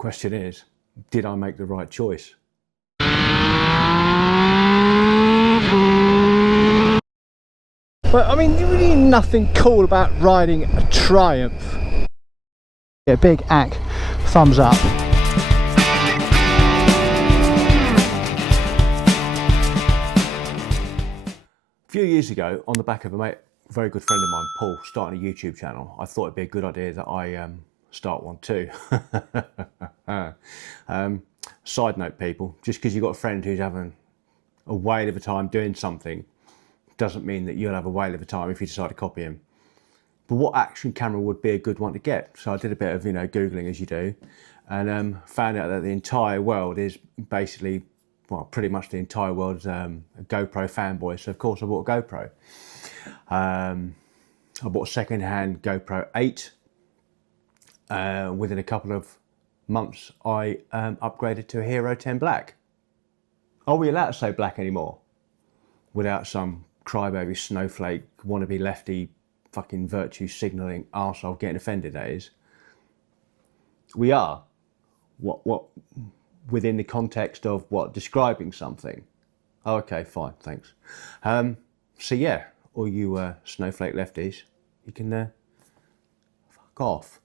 Question is, did I make the right choice? But I mean, really nothing cool about riding a Triumph. Yeah, big ack, thumbs up. A few years ago, on the back of a very good friend of mine, Paul, starting a YouTube channel, I thought it'd be a good idea that I start one too. Side note, people, just because you've got a friend who's having a whale of a time doing something doesn't mean that you'll have a whale of a time if you decide to copy him. But what action camera would be a good one to get? So I did a bit of, Googling as you do, and found out that the entire world is basically, well, pretty much the entire world's a GoPro fanboy. So of course I bought a GoPro. I bought a second-hand GoPro 8. Within a couple of months, I upgraded to a Hero 10 Black. Are we allowed to say black anymore? Without some crybaby snowflake, wannabe lefty, fucking virtue signalling arsehole getting offended, that is. We are. What? Within the context of what? Describing something. Oh, okay, fine, thanks. So yeah, all you snowflake lefties, you can fuck off.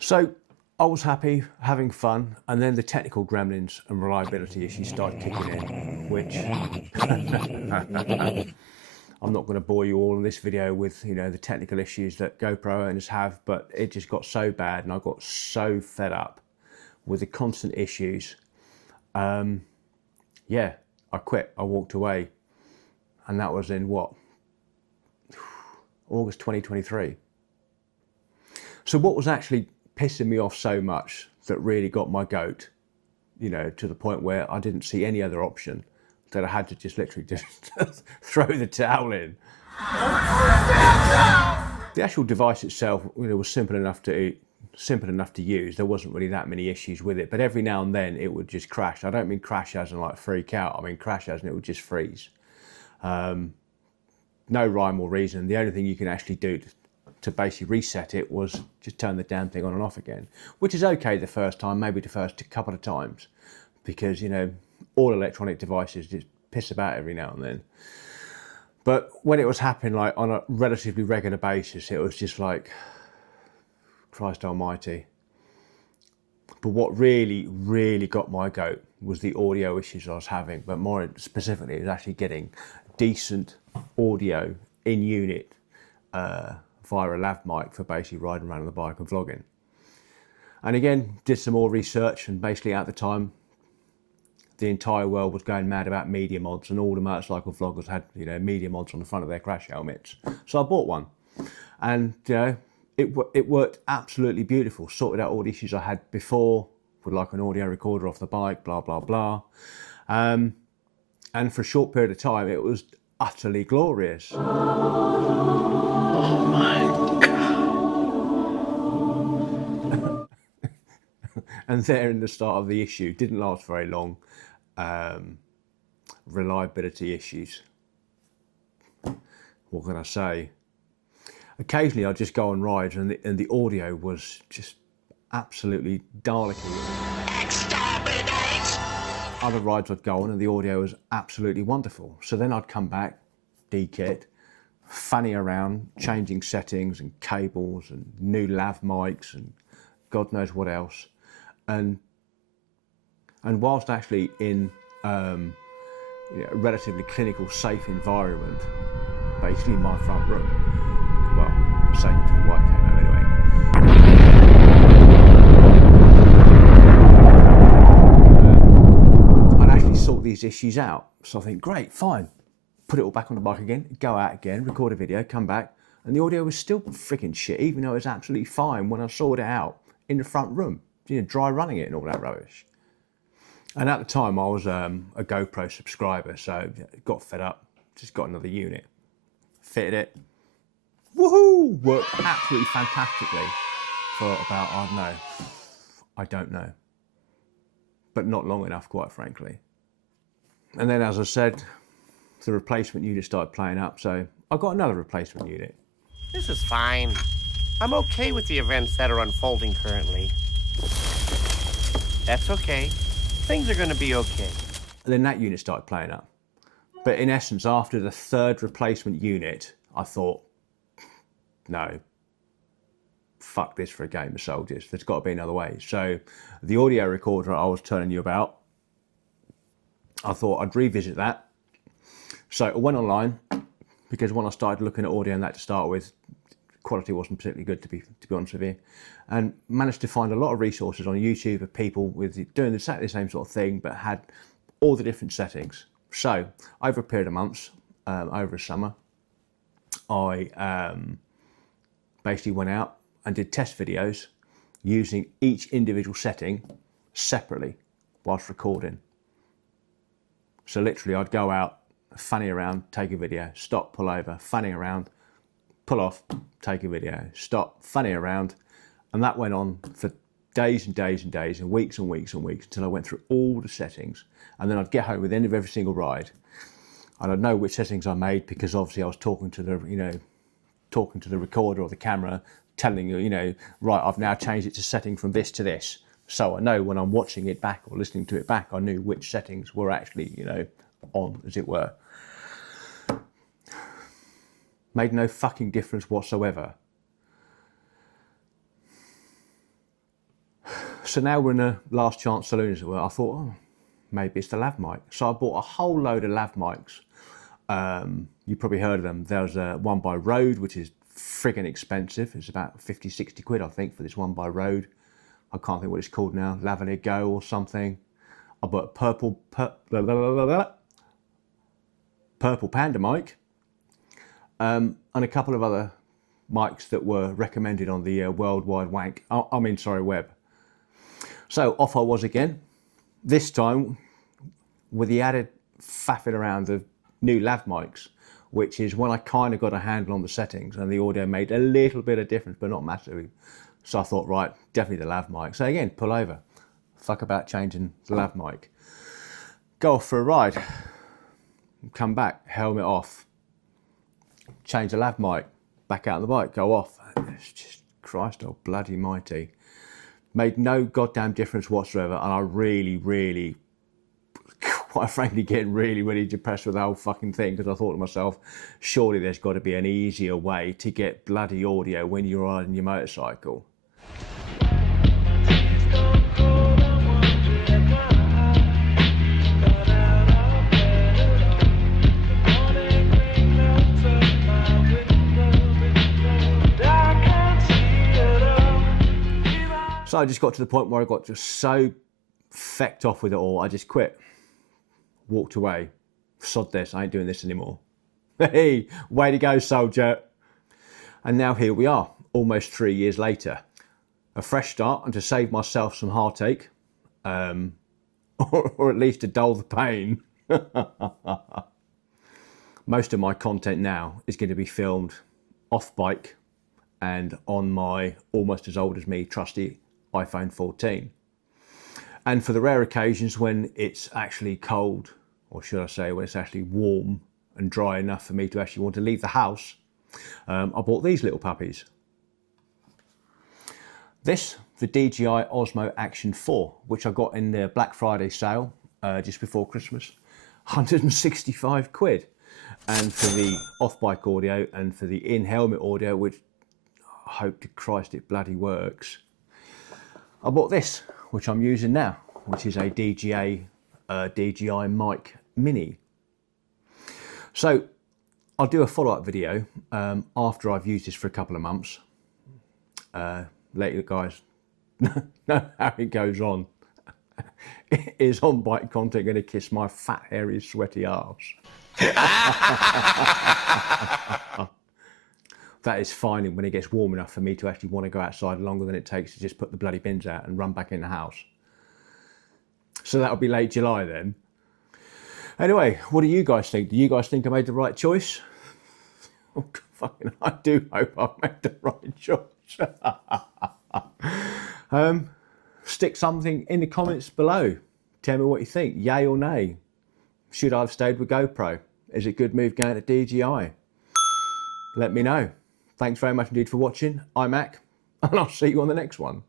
So I was happy, having fun, and then the technical gremlins and reliability issues started kicking in, which I'm not going to bore you all in this video with, the technical issues that GoPro owners have, but it just got so bad and I got so fed up with the constant issues. Yeah, I quit, I walked away, and that was in what? August 2023. So what was actually pissing me off so much that really got my goat, to the point where I didn't see any other option, that I had to just literally just throw the towel in. The actual device itself, was simple enough to use. There wasn't really that many issues with it, but every now and then it would just crash. I don't mean crash as in like freak out. I mean crash as in it would just freeze. No rhyme or reason. The only thing you can actually do to basically reset it was just turn the damn thing on and off again, which is okay the first time, maybe the first couple of times, because all electronic devices just piss about every now and then. But when it was happening like on a relatively regular basis, it was just like, Christ almighty. But what really got my goat was the audio issues I was having, but more specifically, it was actually getting decent audio in unit via a lav mic for basically riding around on the bike and vlogging. And again, did some more research, and basically at the time, the entire world was going mad about media mods, and all the motorcycle vloggers had, media mods on the front of their crash helmets. So I bought one, and it worked absolutely beautiful. Sorted out all the issues I had before with like an audio recorder off the bike, blah blah blah. And for a short period of time, it was utterly glorious. Oh my God. And there in the start of the issue, didn't last very long. Reliability issues. What can I say? Occasionally I'd just go on rides and the audio was just absolutely Dalek-y. Other rides I'd go on and the audio was absolutely wonderful. So then I'd come back, de-kit, fanning around, changing settings and cables and new lav mics and God knows what else. And whilst actually in a relatively clinical, safe environment, basically my front room, well, safe until the white came out anyway. I'd actually sort these issues out. So I think, great, fine. Put it all back on the bike again, go out again, record a video, come back, and the audio was still freaking shit, even though it was absolutely fine when I sorted it out in the front room, dry running it and all that rubbish. And at the time I was a GoPro subscriber, so got fed up, just got another unit, fitted it, woohoo, worked absolutely fantastically for about, I don't know, but not long enough, quite frankly. And then, as I said, the replacement unit started playing up, so I got another replacement unit. This is fine. I'm okay with the events that are unfolding currently. That's okay. Things are gonna be okay. And then that unit started playing up. But in essence, after the third replacement unit, I thought, no, fuck this for a game of soldiers. There's got to be another way. So the audio recorder I was telling you about, I thought I'd revisit that. So I went online, because when I started looking at audio and that to start with, quality wasn't particularly good, to be honest with you, and managed to find a lot of resources on YouTube of people doing exactly the same sort of thing, but had all the different settings. So over a period of months, over a summer, I basically went out and did test videos using each individual setting separately whilst recording. So literally I'd go out, fanny around, take a video, stop, pull over, fanny around, pull off, take a video, stop, fanny around. And that went on for days and days and days and weeks and weeks and weeks until I went through all the settings. And then I'd get home at the end of every single ride and I'd know which settings I made, because obviously I was talking to the recorder or the camera, telling you, right, I've now changed it to setting from this to this. So I know when I'm watching it back or listening to it back, I knew which settings were actually, on, as it were. Made no fucking difference whatsoever. So now we're in a last chance saloon, as it were. I thought, oh, maybe it's the lav mic. So I bought a whole load of lav mics. You probably heard of them. There's one by Rode, which is friggin' expensive. It's about 50, 60 quid, I think, for this one by Rode. I can't think what it's called now, Lavalier Go or something. I bought a purple Panda mic, and a couple of other mics that were recommended on the World Wide Web. So off I was again, this time with the added faffing around of new lav mics, which is when I kind of got a handle on the settings and the audio made a little bit of difference, but not massively. So I thought, right, definitely the lav mic. So again, pull over, fuck about changing the lav mic. Go off for a ride, come back, helmet off, change the lav mic, back out on the bike, go off. It's just, Christ oh bloody mighty. Made no goddamn difference whatsoever, and I really, quite frankly, getting really depressed with the whole fucking thing, because I thought to myself, surely there's got to be an easier way to get bloody audio when you're riding your motorcycle. So I just got to the point where I got just so fecked off with it all, I just quit. Walked away. Sod this, I ain't doing this anymore. Hey, way to go, soldier. And now here we are, almost 3 years later. A fresh start, and to save myself some heartache, or at least to dull the pain. Most of my content now is going to be filmed off bike and on my almost as old as me trusty iPhone 14. And for the rare occasions when it's actually cold, or should I say when it's actually warm and dry enough for me to actually want to leave the house, I bought these little puppies. This, the DJI Osmo Action 4, which I got in the Black Friday sale just before Christmas, 165 quid. And for the off-bike audio and for the in-helmet audio, which I hope to Christ it bloody works, I bought this, which I'm using now, which is a DJI Mic Mini. So I'll do a follow-up video after I've used this for a couple of months. Let you guys know how it goes on. Is on-bike content going to kiss my fat, hairy, sweaty arse? That is fine when it gets warm enough for me to actually want to go outside longer than it takes to just put the bloody bins out and run back in the house. So that'll be late July then. Anyway, what do you guys think? Do you guys think I made the right choice? Oh, fucking, I do hope I've made the right choice. Stick something in the comments below. Tell me what you think, yay or nay. Should I have stayed with GoPro? Is it a good move going to DJI? Let me know. Thanks very much indeed for watching. I'm Mac, and I'll see you on the next one.